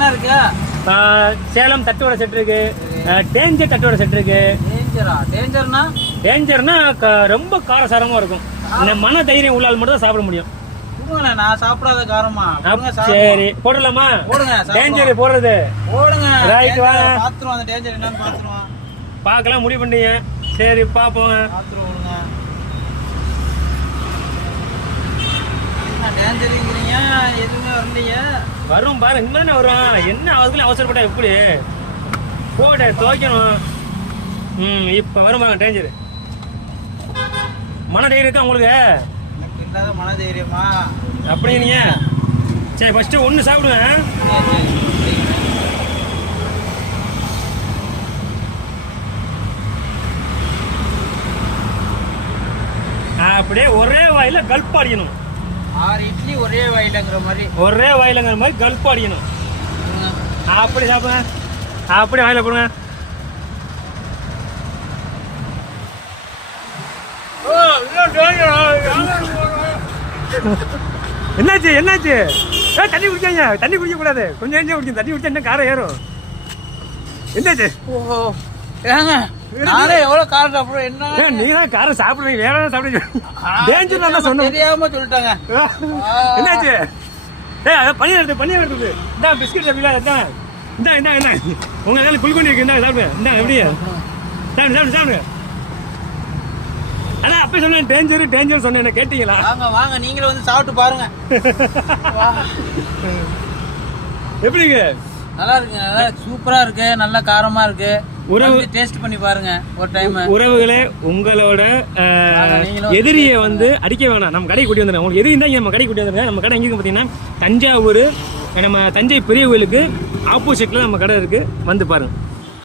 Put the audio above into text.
என்னென்ன இருக்கு? சேலம் தட்டுவடை செட் இருக்கு. டேஞ்சர் தட்டுவடை செட் இருக்கு. டேஞ்சரா? டேஞ்சர்னா? டேஞ்சர்னா ரொம்ப காரசாரமா இருக்கும். இந்த மன தைரியம் உள்ளால் மட்டும் தான் சாப்பிட முடியும். நான் சாப்பிடாத காரமா. சரி. போடலாமா போடுங்க. டேஞ்சர் போடுறது. போடுங்க. வாங்க. பாத்துருவோம். அந்த டேஞ்சர் என்னன்னு பாத்துருவோம். பார்க்கலாம் முடிவு பண்ணீங்க சரி பார்ப்போம் பாத்துருவோம். எதுவுமே வரலையே. வரும் பாரு இனிமே வரும். என்ன அதுக்குள்ள அவசரப்பட்ட எப்படி? போட துவைக்கணும். ம் இப்போ வரும் பாருங்க டேஞ்சர் மன தைரியம் இருக்கா உங்களுக்கு? எனக்கு இல்லாத மன தைரியமா? அப்படிங்க சரி ஃபர்ஸ்ட் ஒன்று சாப்பிடுங்க. சரி. அப்படியே ஒரே வாயில கல்ப் அடிக்கணும் ஆறு இட்லி ஒரே வாயிலங்கிற மாதிரி. ஒரே வாயிலங்கிற மாதிரி கல்ப் அடிக்கணும். அப்படி சாப்பிடுங்க. அப்படி வாயில போடுங்க. என்னாச்சு என்னாச்சு? ஏ தண்ணி குடிக்காங்க தண்ணி குடிக்க கூடாது கொஞ்சம் கொஞ்சம் குடிக்கும் தண்ணி குடிச்சா என்ன காரம் ஏறும். என்னாச்சு? ஓஹோ ஏங்க. நானே எவ்வளவு காரம் சாப்பிடுறேன் என்ன? நீங்க தான் காரம் சாப்பிடுறீங்க. வேற சாப்பிடுறீங்க? டேஞ்சர் தான் சொன்னோம் தெரியாம சொல்லிட்டாங்க. என்னாச்சு? ஏ அத பனி எடுத்து பனி எடுத்து இந்தா பிஸ்கட் சாப்பிடல இதான் இந்தா. இந்தா என்ன உங்க கையில குளிக்கொண்டு இருக்கு இந்தா சாப்பிடு. இந்தா எப்படி? சாப்பிடு சாப்பிடு சாப்பிடு. அதான் அப்ப சொன்னேன் டேஞ்சர் டேஞ்சர் சொன்னேன். என்ன கேட்டீங்களா? வாங்க வாங்க. நீங்களும் வந்து சாப்பிட்டு பாருங்க. எப்படிங்க? நல்லா இருக்குங்க நல்லா சூப்பரா இருக்கு நல்ல காரமா இருக்கு. உறவு- டேஸ்ட் பண்ணி பாருங்க ஒரு டைம் உறவுகளே உங்களோட எதிரியை வந்து அடிக்க வேணாம். நம்ம கடை கூட்டி வந்துடுறோம். உங்களுக்கு எதிரி இருந்தால் நம்ம கடை கூட்டி வந்துடுங்க நம்ம கடை எங்கே பார்த்தீங்கன்னா தஞ்சாவூர் நம்ம தஞ்சை பெரிய கோயிலுக்கு ஆப்போசிட்டில் நம்ம கடை இருக்குது வந்து பாருங்க.